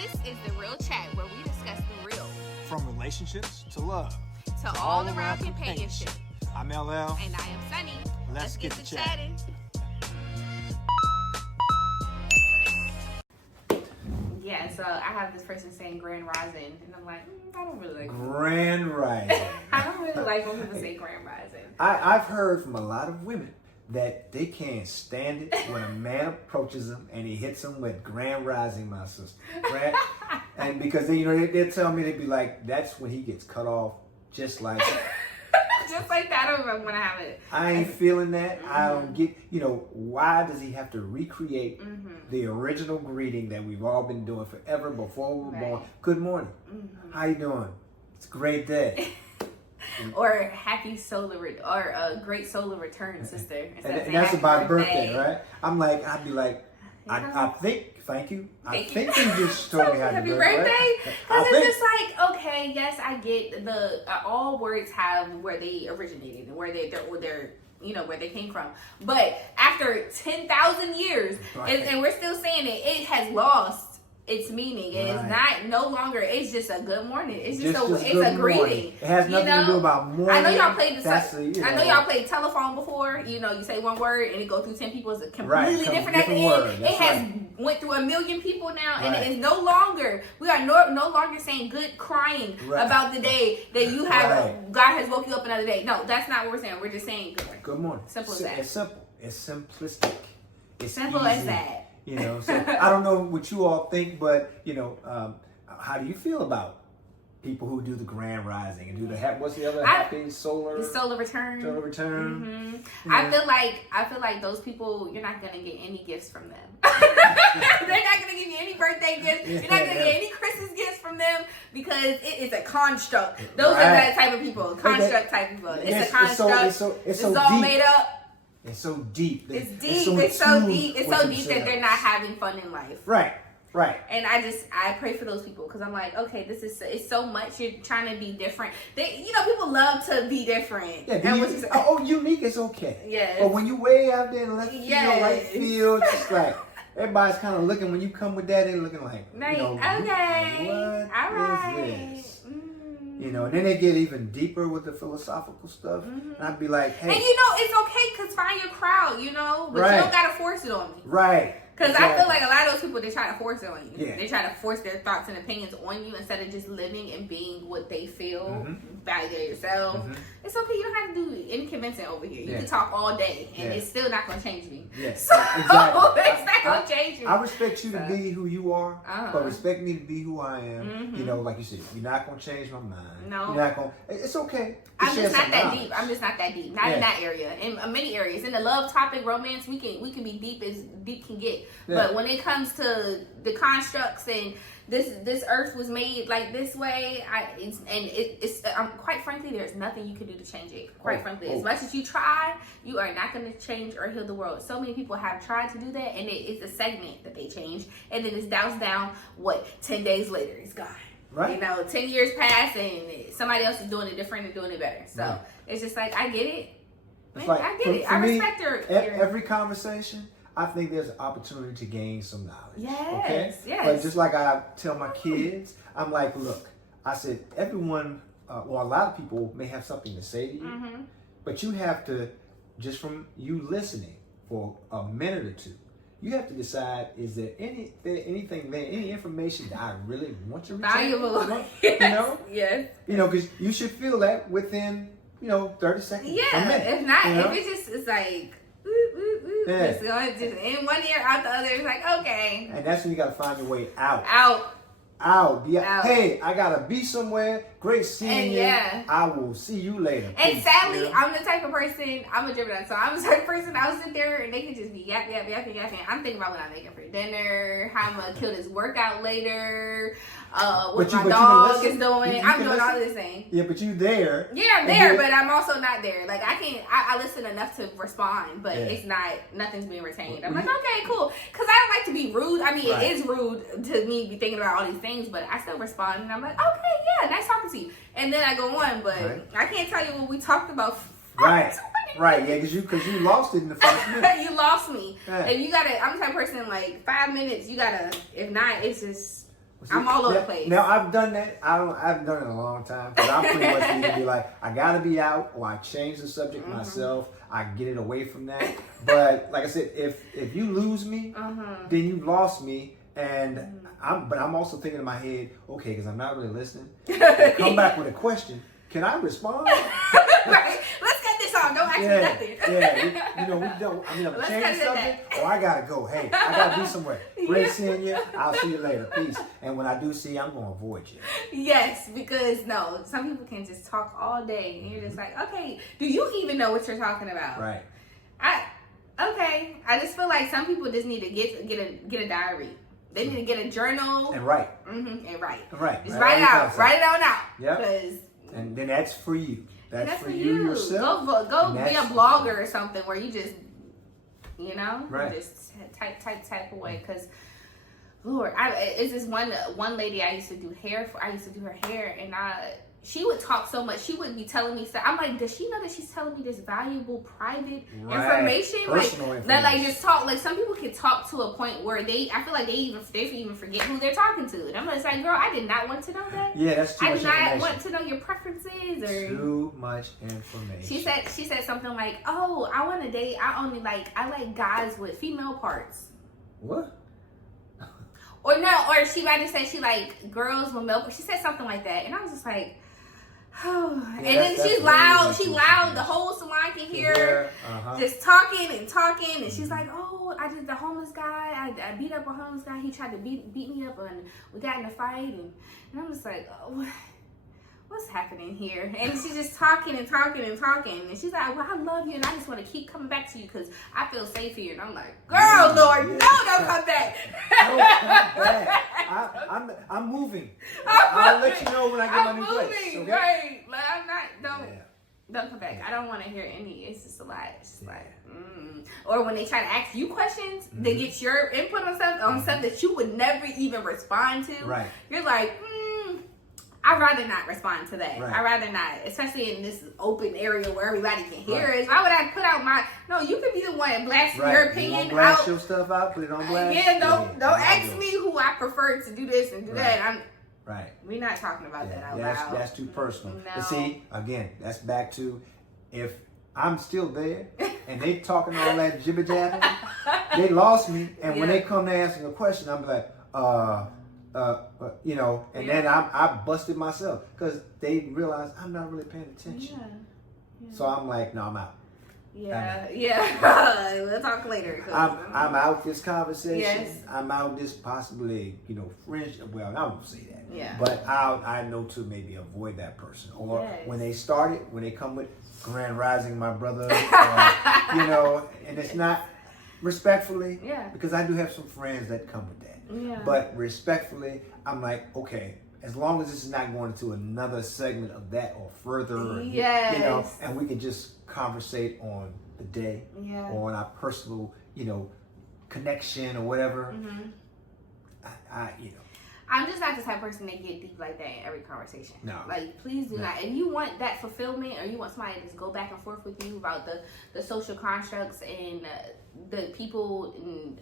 This is The Real Chat, where we discuss the real. From relationships to love. To all around companionship. I'm LL. And I am Sunny. Let's get to chatting. Yeah, so I have this person saying Grand Rising, and I'm like, I don't really like Grand Rising. I don't really like when people say Grand Rising. I've heard from a lot of women that they can't stand it when a man approaches them and he hits them with Grand Rising, my sister. And because they'll tell me, they'd be like, that's when he gets cut off, just like just like that. I don't want to have it. I ain't feeling that. I don't get, why does he have to recreate the original greeting that we've all been doing forever before we were born? Good morning. How you doing? It's a great day. Or happy or a great solar return, sister. And that's about birthday, right? I'd be like, I think, thank you. I think you just told me happy birthday. Because it's just like, okay, yes, I get all words have where they originated and where they're where they came from. But after 10,000 years, and we're still saying it has lost its meaning. It is no longer. It's just a good morning. It's just a greeting. It has nothing to do about morning. I know y'all played I know y'all played telephone before. You say one word and it goes through 10 people. It's a completely different at the end. It has went through 1 million people now, and it is no longer. We are no longer saying good crying about the day that you have. God has woke you up another day. No, that's not what we're saying. We're just saying good morning. Simple as that. It's simple. It's simplistic. It's simple easy. As that. So I don't know what you all think, but how do you feel about people who do the Grand Rising and do what's the other happy solar? The solar return. Solar return. I feel like those people, you're not gonna get any gifts from them. They're not gonna give you any birthday gifts. You're not gonna get any Christmas gifts from them because it is a construct. Those are that type of people. Construct type people. It's a construct. It's all deep. made up. It's so deep. It's deep. It's so deep that they're not having fun in life. Right. And I pray for those people because I'm like, okay, it's so much. You're trying to be different. People love to be different. Yeah, unique is okay. Yeah. But when you way out there in left field, right field, it's just like everybody's kind of looking. When you come with that, they're looking like, okay, what is this? And then they get even deeper with the philosophical stuff. And I'd be like, hey. And it's okay because find your crowd, but you don't got to force it on me. Right. Because I feel like a lot of those people, they try to force it on you. Yeah. They try to force their thoughts and opinions on you instead of just living and being what they feel. Validate yourself. It's okay. You don't have to do any convincing over here. You can talk all day and it's still not going to change me. Yeah. So exactly. it's not going to change you. I respect you to be who you are, but respect me to be who I am. Like you said, you're not going to change my mind. No. You're not going to. It's okay. I'm just not that deep. Not in that area. In many areas. In the love topic, romance, we can be deep as deep can get. Yeah. But when it comes to the constructs and this earth was made like this way, quite frankly, there's nothing you can do to change it. Quite frankly, as much as you try, you are not going to change or heal the world. So many people have tried to do that, and it's a segment that they change, and then it's doused down. 10 days later, it's gone. Right. 10 years pass, and somebody else is doing it different and doing it better. So it's just like, I get it. I get it. I respect her. Every conversation, I think there's an opportunity to gain some knowledge. Yes. But just like I tell my kids, I'm like, look, I said, everyone, a lot of people may have something to say to you, but you have to, just from you listening for a minute or two, you have to decide, is there anything there, any information that I really want to reach? Valuable. Yes. Because you should feel that within, 30 seconds. Yeah. If not, if it just is like, it's going just in one ear, out the other, it's like, okay. And that's when you got to find your way out. Out. Hey, I gotta be somewhere. Great seeing you. I will see you later. And sadly, I'm the type of person, I'm a Gemini, so I'm the type of person I'll sit there and they can just be yapping. I'm thinking about what I'm making for dinner, how I'm gonna kill this workout later, what my dog is doing. I'm doing all this thing. Yeah, but you there. Yeah, I'm there, but I'm also not there. Like I listen enough to respond, but it's nothing's being retained. I'm like, okay, cool. Because I don't like to be rude. I mean, it is rude to me be thinking about all these things, but I still respond and I'm like, okay, nice talking to you. And then I go on, but I can't tell you what we talked about. Right, yeah, because you lost it in the first minute. You lost me. And you gotta, I'm the type of person, like 5 minutes, you gotta, if not, it's just. I'm all over the place. Now I've done that. I haven't done it in a long time because I'm pretty much need to be like, I gotta be out, or I change the subject myself. I get it away from that. But like I said, if you lose me, then you lost me. And I'm also thinking in my head, okay, because I'm not really listening. Come back with a question. Can I respond? Right. Let's get this on. Don't ask me nothing. We don't. I mean, I'm changing subject, or I gotta go. Hey, I gotta be somewhere. Great seeing you. I'll see you later. Peace. And when I do see you, I'm gonna avoid you. Yes, because no, some people can just talk all day, and you're just like, okay, do you even know what you're talking about? Right. I just feel like some people just need to get a diary. They need to get a journal and write. And write. Right. Just write it out. Write it on out. Yep. And then that's for you. That's for you yourself. Go be a blogger or something where you just, right. just type away. Because, Lord, it's this one lady I used to do hair for. I used to do her hair, and she would talk so much. She would be telling me stuff. I'm like, does she know that she's telling me this valuable private information? Personal information. That just talk. Like some people can talk to a point where I feel like they even forget who they're talking to. And I'm just like, girl, I did not want to know that. Yeah, that's too much information. I did not want to know your preferences or too much information. She said something like, oh, I want to date. I like guys with female parts. What? Or she might have said she like girls with male parts. She said something like that, and I was just like. Oh. Yeah, and then she's loud. She loud. The whole salon can hear her just talking, and she's like, "Oh, I did the homeless guy. I beat up a homeless guy. He tried to beat me up, and we got in a fight." And I'm just like, "Oh, what's happening here?" And she's just talking, and she's like, "Well, I love you, and I just want to keep coming back to you because I feel safe here." And I'm like, "Girl, Lord, no, don't come back. Don't come back. I'm moving. I'll let you know when I get my new place. Okay? Right? Like I'm not. Don't come back. I don't want to hear any. It's just a lot. It's just like, Or when they try to ask you questions, they get your input on stuff that you would never even respond to. Right. You're like, I'd rather not respond to that. Right. I'd rather not, especially in this open area where everybody can hear it. Why would I put out no, you could be the one that blasts your opinion you blast your stuff out, put it on blast. Yeah, don't ask me who I prefer to do this and do that. We're not talking about that out loud. That's too personal. No. But see, again, that's back to if I'm still there and they talking all that jibber jabbing, they lost me. And when they come to answer a question, I'm like, and then I busted myself because they realized I'm not really paying attention. Yeah. So I'm like, no, I'm out. Yeah. We'll talk later. I'm out this conversation. Yes. I'm out this possibly, friendship. Well, I won't say that. Yeah. But I know to maybe avoid that person. Or when they come with Grand Rising, my brother, and it's not respectfully. Yeah. Because I do have some friends that come with that. Yeah. But respectfully, I'm like, okay, as long as this is not going into another segment of that or further, and we can just conversate on the day or on our personal, connection or whatever. I'm just not the type of person that get deep like that in every conversation. No. Like, please do not. If you want that fulfillment or you want somebody to just go back and forth with you about the social constructs and the people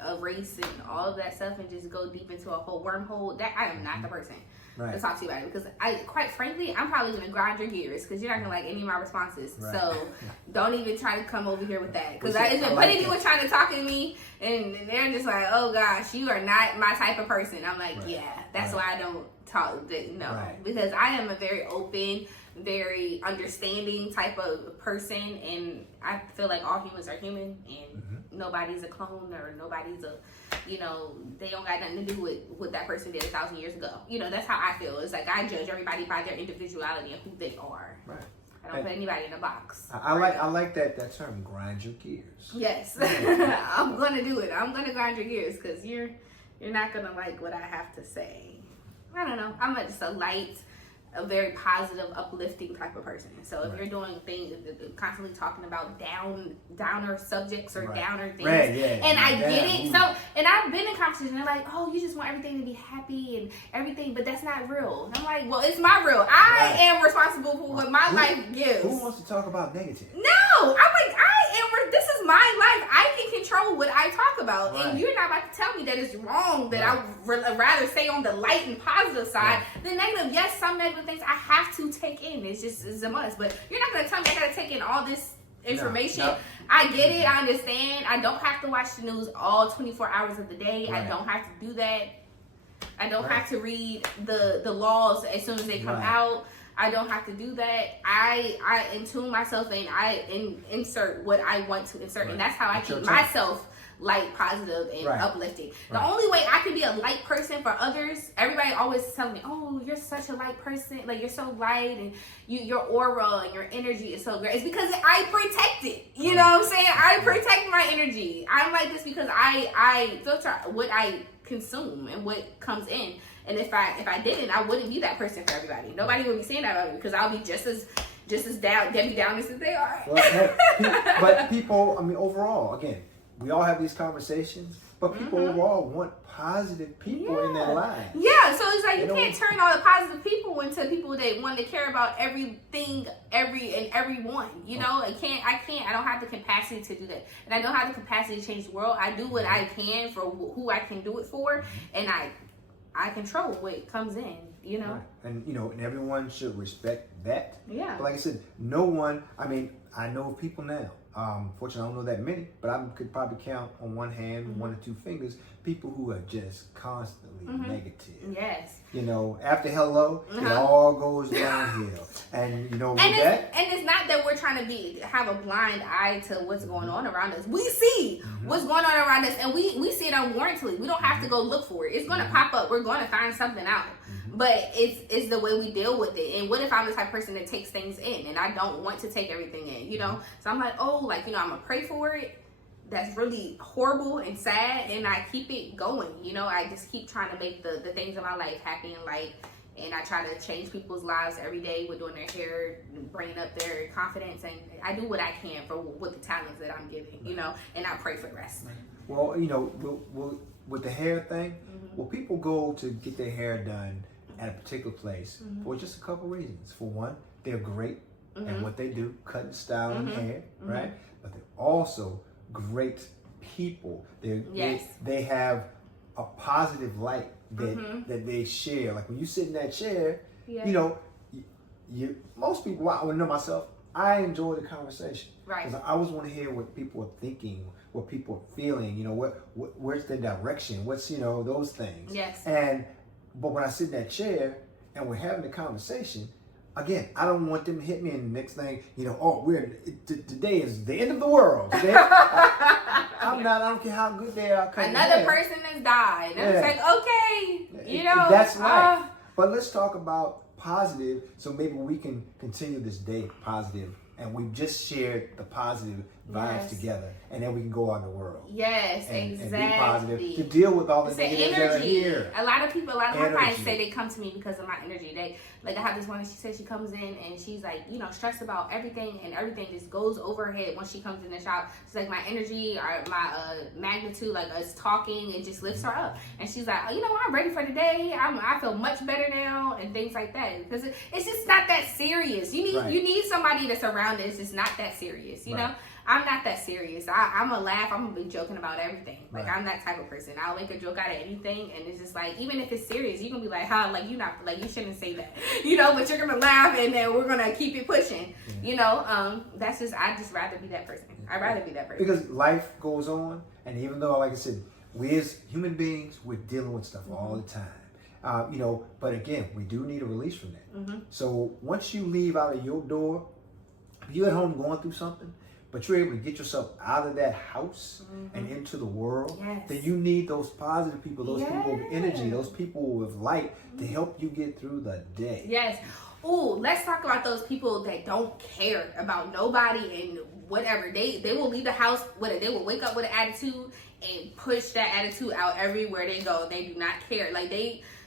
of race and all of that stuff and just go deep into a whole wormhole, that I am not the person to talk to you about it. Because quite frankly, I'm probably going to grind your gears because you're not going to like any of my responses. Right. So don't even try to come over here with that. Because it's been plenty of people trying to talk to me and they're just like, oh gosh, you are not my type of person. I'm like, that's why I don't talk. Because I am a very open, very understanding type of person, and I feel like all humans are human, and nobody's a clone or nobody's they don't got nothing to do with what that person did 1,000 years ago. That's how I feel. It's like I judge everybody by their individuality and who they are. Right. I don't put anybody in a box. I like that term, grind your gears. Yes. I'm gonna do it. I'm gonna grind your gears because you're not gonna like what I have to say. I don't know. I'm just a very positive, uplifting type of person. So if you're doing things, constantly talking about downer subjects or downer things, and I get it. So, and I've been in conversations, and they're like, "Oh, you just want everything to be happy and everything," but that's not real. And I'm like, "Well, it's my real. I am responsible for what my life gives." Who wants to talk about negative? No, I'm like, I this is my life. I can control what I talk about, Right. and you're not about to tell me that it's wrong. That I would rather stay on the light and positive side than negative. Yes, some negative things I have to take in. It's a must. But you're not gonna tell me I gotta take in all this information. No. I get it. I understand. I don't have to watch the news all 24 hours of the day. Right. I don't have to do that. I don't have to read the laws as soon as they come out. I don't have to do that. I tune myself and I insert what I want to insert, and that's how I keep myself light, positive, and uplifting. The only way I can be a light person for others, everybody always telling me, "Oh, you're such a light person. Like you're so light, and your aura and your energy is so great." It's because I protect it. You know what I'm saying? I protect my energy. I'm like this because I filter what I consume and what comes in. And if I didn't, I wouldn't be that person for everybody. Nobody would be saying that about me because I'll be just as down, Debbie Downers as they are. Well, but people, I mean, overall, again, we all have these conversations, but people overall want positive people in their lives. Yeah, so it's like you can't turn all the positive people into people that want to care about everything, everyone. You know, I can't. I don't have the capacity to do that, and I don't have the capacity to change the world. I do what I can for who I can do it for, and I control what comes in, you know. Right. And, and everyone should respect that. Yeah. But like I said, no one, I mean, I know people now. Fortunately, I don't know that many, but I could probably count on one hand, 1 or 2 fingers, people who are just constantly negative. Yes. After hello, it all goes downhill. And it's not that we're trying to have a blind eye to what's going on around us. We see what's going on around us, and we see it unwarrantedly. We don't have to go look for it. It's going to pop up. We're going to find something out. But it's the way we deal with it. And what if I'm the type of person that takes things in and I don't want to take everything in, So I'm like, I'm going to pray for it. That's really horrible and sad. And I keep it going, I just keep trying to make the things in my life happy and light. And I try to change people's lives every day with doing their hair, bringing up their confidence. And I do what I can with the talents that I'm giving, and I pray for the rest. Well, we'll, with the hair thing, people go to get their hair done at a particular place for just a couple reasons. For one, they're great at what they do, cutting, styling hair, right? But they're also great people. They have a positive light that they share. Like when you sit in that chair, most people, I would know myself, I enjoy the conversation. Right. Because I always want to hear what people are thinking, what people are feeling, where's their direction, what's, those things. Yes. But when I sit in that chair and we're having a conversation, again, I don't want them to hit me and the next thing, today is the end of the world. Today, I don't care how good they are. Another person has died. And it's like, okay, That's right. But let's talk about positive, so maybe we can continue this day positive. And we've just shared the positive vibes together, and then we can go out in the world. Yes, and exactly. And be positive to deal with all the negatives that are here. A lot of my clients say they come to me because of my energy. I have this one, and she says she comes in and she's like, stressed about everything, and everything just goes over her head once she comes in the shop. She's like, my energy or my magnitude, like us talking, it just lifts her up. And she's like, I'm ready for the day. I feel much better now, and things like that. Because it's just not that serious. You need somebody that's around. It's just not that serious, you know. I'm not that serious. I'm gonna laugh. I'm gonna be joking about everything. Like I'm that type of person. I'll make a joke out of anything, and it's just like, even if it's serious, you're gonna be like, you not like, you shouldn't say that, But you're gonna laugh, and then we're gonna keep it pushing, That's just I just rather be that person. I'd rather be that person because life goes on, and even though, like I said, we as human beings, we're dealing with stuff all the time, But again, we do need a release from that. So once you leave out of your door. If you're at home going through something, but you're able to get yourself out of that house and into the world, then you need those positive people, those people with energy, those people with light to help you get through the day. Yes. Ooh, let's talk about those people that don't care about nobody and whatever. They will leave the house they will wake up with an attitude and push that attitude out everywhere they go. They do not care.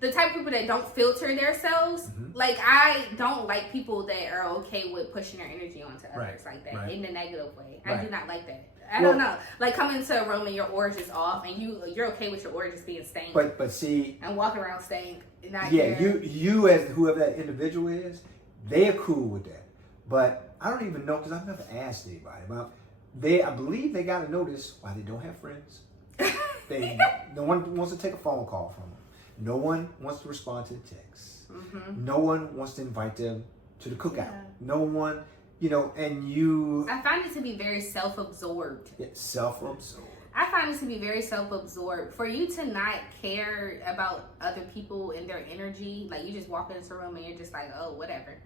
The type of people that don't filter themselves, I don't like people that are okay with pushing their energy onto others like that in a negative way. I do not like that. I don't know. Like coming into a room and your aura is off, and you're okay with your aura just being stained. But see, and walking around stained. You as whoever that individual is, they are cool with that. But I don't even know, because I've never asked anybody about I believe they got to notice why they don't have friends. No one wants to take a phone call from them. No one wants to respond to the texts. No one wants to invite them to the cookout. Yeah. No one, and you. I find it to be very self-absorbed. Yeah, self-absorbed. I find it to be very self-absorbed. For you to not care about other people and their energy, like you just walk into a room and you're just like, oh, whatever.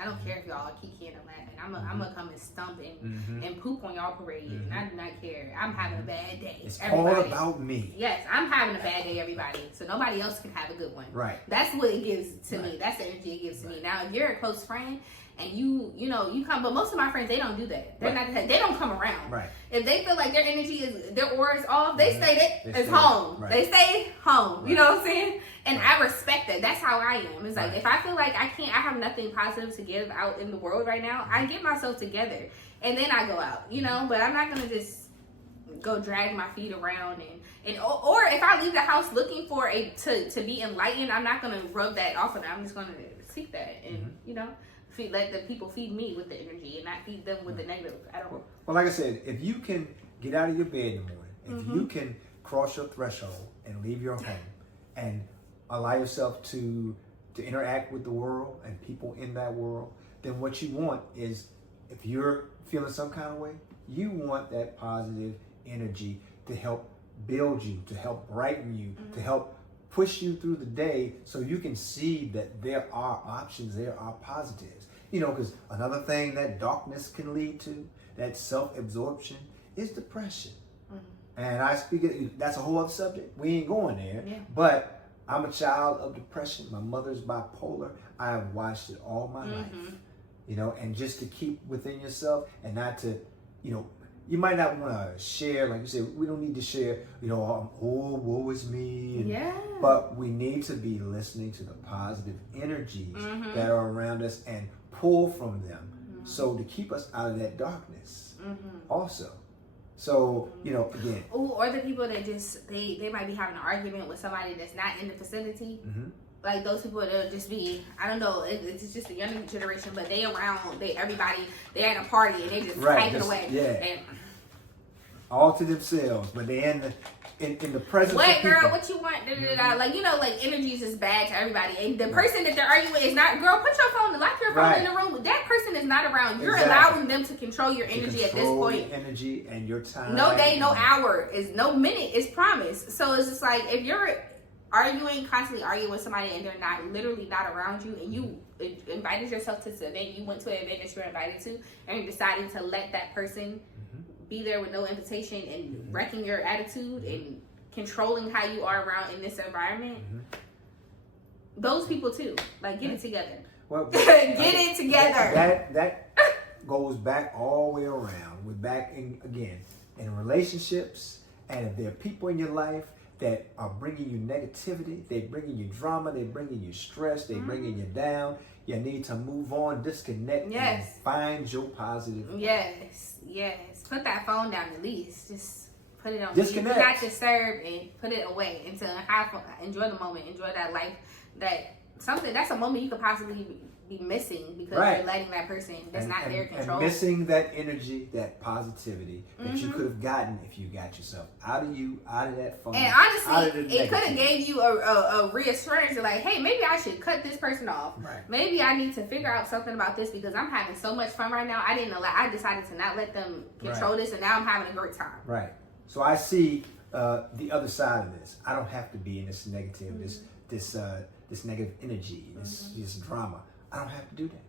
I don't care if y'all kikiing and laughing. I'm gonna come and stump and poop on y'all parade, and I do not care. I'm having a bad day. It's all about me. Yes, I'm having a bad day, everybody. So nobody else can have a good one. Right. That's what it gives to me. That's the energy it gives to me. Now, if you're a close friend and you come, but most of my friends, they don't do that. They're not. They don't come around. Right. If they feel like their aura is off, they stay it's home. Right. They stay home. You know what I'm saying? And I respect that. That's how I am. It's like if I feel like I have nothing positive to give out in the world right now, I get myself together and then I go out. But I'm not gonna just go drag my feet around or if I leave the house looking for to be enlightened, I'm not gonna rub that off and I'm just gonna seek that and let the people feed me with the energy and not feed them with the negative. I don't. Well, like I said, if you can get out of your bed in the morning, if you can cross your threshold and leave your home and allow yourself to interact with the world and people in that world, then what you want is, if you're feeling some kind of way, you want that positive energy to help build you, to help brighten you, to help push you through the day so you can see that there are options, there are positives. Because another thing that darkness can lead to, that self-absorption, is depression. And I speak, that's a whole other subject. We ain't going there. Yeah. But I'm a child of depression. My mother's bipolar. I have watched it all my life. And just to keep within yourself and not to, you might not want to share, like you said, we don't need to share, woe is me. But we need to be listening to the positive energies that are around us and pull from them. So to keep us out of that darkness also. So, again. Or the people that just, they might be having an argument with somebody that's not in the vicinity. Like those people, they'll just be, I don't know, it's just the younger generation, but they around, everybody, they're at a party and they just typing away. Yeah. And, all to themselves, but they're in the presence of people. Girl, what you want? Like energy is just bad to everybody. And the person that they're arguing with is not, girl, put your phone, lock your phone in the room. That person is not around. You're allowing them to control your energy at this point. Your energy and your time. No day, no hour, no minute is promised. So it's just like, if you're constantly arguing with somebody and they're literally not around you, and you invited yourself to this event, you went to an event that you were invited to, and you decided to let that person be there with no invitation and wrecking your attitude and controlling how you are around in this environment. Those people too, like, get it together. Well, get it together. That goes back all the way around. We're back in relationships, and if there are people in your life that are bringing you negativity, they're bringing you drama, they're bringing you stress, they're bringing you down, you need to move on, disconnect, and find your positive. Yes. Put that phone down at least. Just put it on. Disconnect. Do not disturb and put it away until enjoy the moment, enjoy that life. That's a moment you could possibly be missing because you're letting that person that's not their control. And missing that energy, that positivity that you could have gotten if you got yourself out of that phone. And honestly, it could have gave you a reassurance of like, hey, maybe I should cut this person off. Right. Maybe I need to figure out something about this because I'm having so much fun right now. I decided to not let them control this, and now I'm having a great time. Right. So I see the other side of this. I don't have to be in this negative, this negative energy, this drama. I don't have to do that.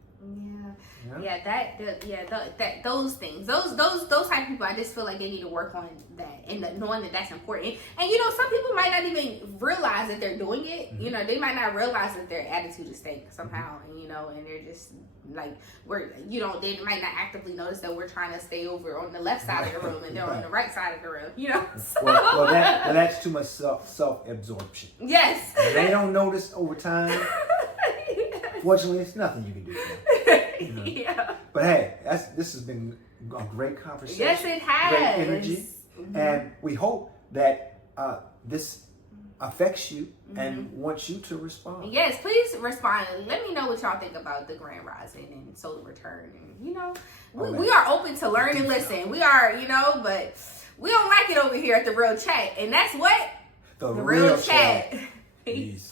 Those things, those type of people, I just feel like they need to work on that and knowing that that's important. And some people might not even realize that they're doing it. They might not realize that their attitude is fake somehow, and they're just like they might not actively notice that we're trying to stay over on the left side of the room and they're on the right side of the room. So. Well, that's too much self-absorption. Yes. And they don't notice over time. Fortunately, it's nothing you can do. But hey, this has been a great conversation. Yes, it has. Great energy. And we hope that this affects you and wants you to respond. Yes, please respond. Let me know what y'all think about the grand rising and solar return. And, you know, we are open to learn and listen. We are, you know, but we don't like it over here at the Real Chat. And that's what? The Real Chat. Peace.